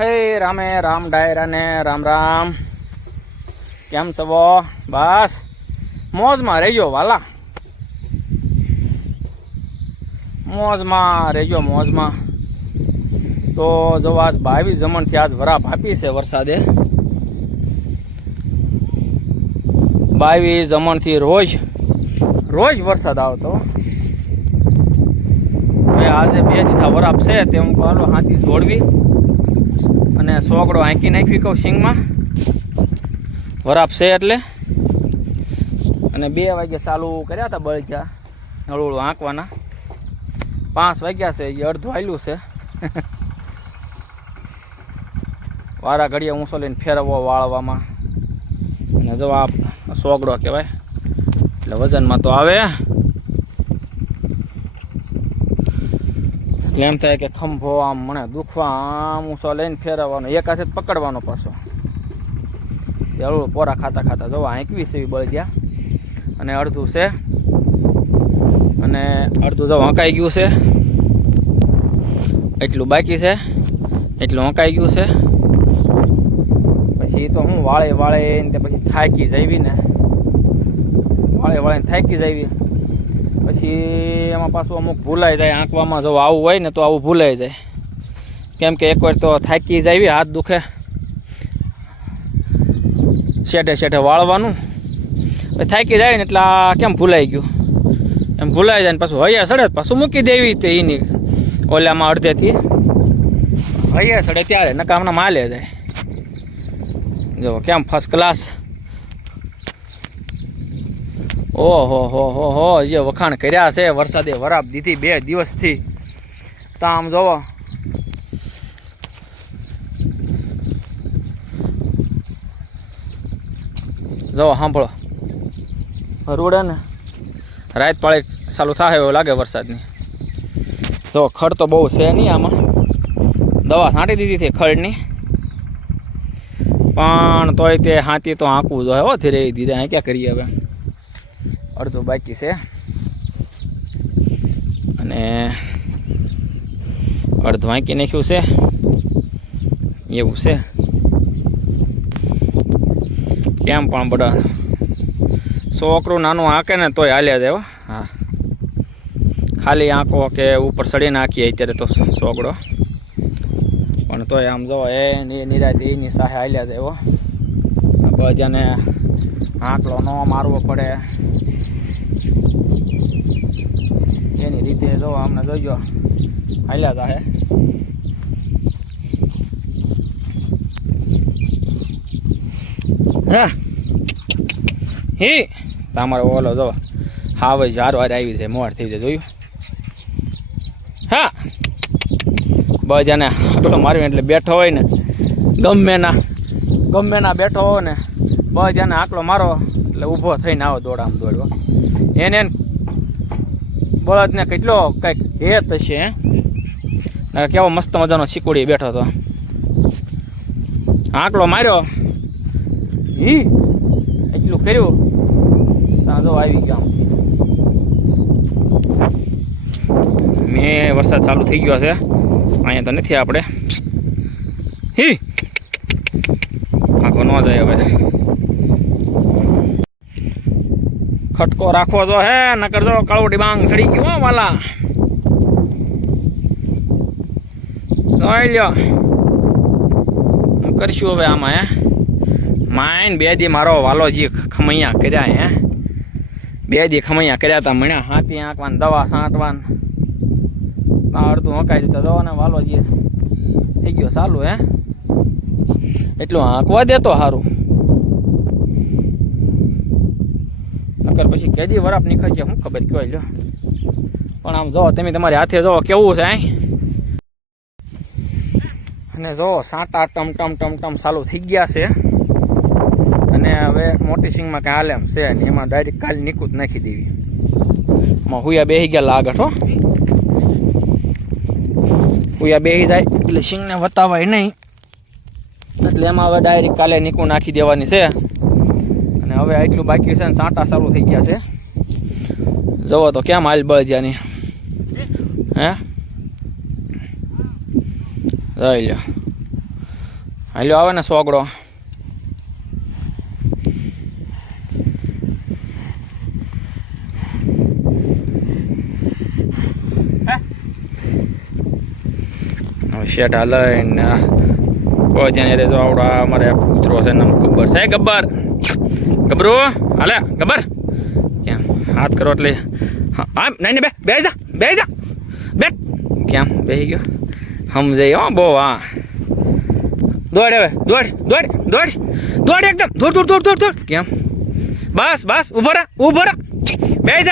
હે રામે રામ ડાયરાને રામ રામ. કેમ છો બસ. મોજમાં રહેજો વાલા. મોજમાં રહેજો, મોજમાં. તો જો આજ જમણથી આજ વરાપ આપી છે વરસાદે. બાવીસ જમણથી રોજ રોજ વરસાદ આવતો. આજે બે દીધા વરાપ છે તે હું કહું હાથી જોડવી. અને સોગડો આંકી નાખવી કહું સિંગમાં વરાપ છે એટલે. અને બે વાગે ચાલુ કર્યા હતા બળજા નળુળું આંકવાના પાંચ વાગ્યા છે એ અડધું આવેલું છે. વારા ઘડીએ ઊંસો લઈને ફેરવવો વાળવામાં. અને જવાબ સોગડો કહેવાય. એટલે વજનમાં તો આવે. એમ થાય કે ખંભો આમ મને દુખવા, આમ ઊંચો લઈને ફેરવવાનો, એક હાથે પકડવાનો પાછો. એ પોરા ખાતા ખાતા જોવા એકવીસ એવી બળી ગયા. અને અડધું છે. અને અડધું તો હંકાઈ ગયું છે. એટલું બાકી છે. એટલું હંકાઈ ગયું છે. પછી તો હું વાળે વાળે ને પછી થાકી જાવી ને. વાળે વાળે થાકી જાવી પછી એમાં પાછું અમુક ભૂલાઈ જાય, આંકવામાં જો આવું હોય ને તો આવું ભૂલાઈ જાય. કેમ કે એકવાર તો થાકી જાય હાથ દુખે. શેઠે શેઠે વાળવાનું. થાકી જાય ને એટલે કેમ ભૂલાઈ ગયું? એમ ભૂલાઈ જાય ને પાછું હૈયા સડે પાછું મૂકી દેવી તે એની ઓલામાં અડધેથી. હૈયા સડે ત્યારે નકામના માલે જાય. જો, કેમ ફર્સ્ટ ક્લાસ ઓહો હો હો હો જે વખાણ કર્યા છે વરસાદે વરાપ દીધી બે દિવસથી. તો આમ જોવો. જો સાંભળો. રોડે ને? રાત પાળે ચાલુ થાય એવું લાગે વરસાદની. તો ખડ તો બહુ છે નહીં આમાં. દવા છાંટી દીધી હતી ખડની. પણ તોય તે હાથી તો આંકવું જોઈએ હો ધીરે ધીરે. આ ક્યાં કરીએ હવે? અડધું બાકી છે. અને અડધું વાંકી નાખ્યું છે. એવું છે. કેમ પણ બધા છોકરું નાનું આંકે ને તોય હાલ્યા જાય હા. ખાલી આંકો કે ઉપર સડી નાખીએ અત્યારે તો છોકરો. પણ તોય આમ જો એ નિરાતી એની સાહે હાલ્યા જાય બધાને આંકલો ન મારવો પડે. એની રીતે જો અમને જોઈજો હાલ્યા હે. હા. હી. તમારો ઓલો જો હા ભાઈ હારો હારે આવી છે, મોર થઈ જાય, જોયું? હા. બજાને આટલો માર્યો, એટલે બેઠો હોય ને, ગમે ના ગમે ના બેઠો હોય ને બજાને આટલો મારો, એટલે ઊભો થઈને આવો દોડામ દોડવો. એને એને બળદને કેટલો કંઈક હેત હશે કેવો મસ્ત મજાનો શીકુડી બેઠો હતો. આંકલો માર્યો. હી એટલું કર્યું. ત્યાં જો આવી ગયો મેં વરસાદ ચાલુ થઈ ગયો છે. અહીંયા તો નથી આપણે. હી! આખો ન જાય હવે. ખટકો રાખવો તો હે, નકર કરજો કાળુડી ડિબાંગ સડી ગયું વાલા. જોઈ લ્યો. હું કરશું હવે આમાં, હે? માઇન બે દી મારો વાલોજી ખમૈયા કર્યા હે બે દી ખમૈયા કર્યા હતા મણ્યા, હાથી આંકવાન દવા સાંટવાન. અડધું હંકાઈ દીધા દવા ને વાલોજી થઈ ગયો ચાલુ હે? એટલું આંકવા દેતો સારું નકર પછી કેદી વરાપ નીકળશે શું ખબર કયો લ્યો પણ આમ જો, તમે તમારી હાથે જો, કેવું છે અને જો, સાંટા ટમ ટમ ટમ ટમ ચાલુ થઈ ગયા છે. અને હવે મોટી સિંગમાં કાંઈ હાલે એમ છે નહીં, એમાં ડાયરેક્ટ કાલે નીકું નાખી દેવી. એમાં હુયા બેસી ગયા લાગટ હો. હુયા બેસી જાય, એટલે સિંગને વતાવાય નહીં. એટલે એમાં હવે ડાયરેક્ટ કાલે નીકું નાખી દેવાની છે. હવે આટલું બાકી છે ને સાંટા ચાલુ થઈ ગયા છે. જવો તો કેમ હાલ બળજ્યાની. હે? જોઈ લ્યો. હાલ્યો આવે ને સોગડો. શેટ હાલે ને કોઈ ત્યાં રે આવડો અમારે કૂતરો છે ને ખબર છે. ગબ્બર? ગબરો હાલે ગબ્બર કેમ હાથ કરો એટલે હા હા, નહીં નહીં બે બે જા બે જા બે કેમ બેસી ગયો સમજાય હો બહુ હા દોડ હવે દોડ દોડ દોડ દોડ એકદમ દોડ દોડ દોડ દોડ દોડ કેમ બસ બસ ઊભો રહે ઊભો રહે બે જા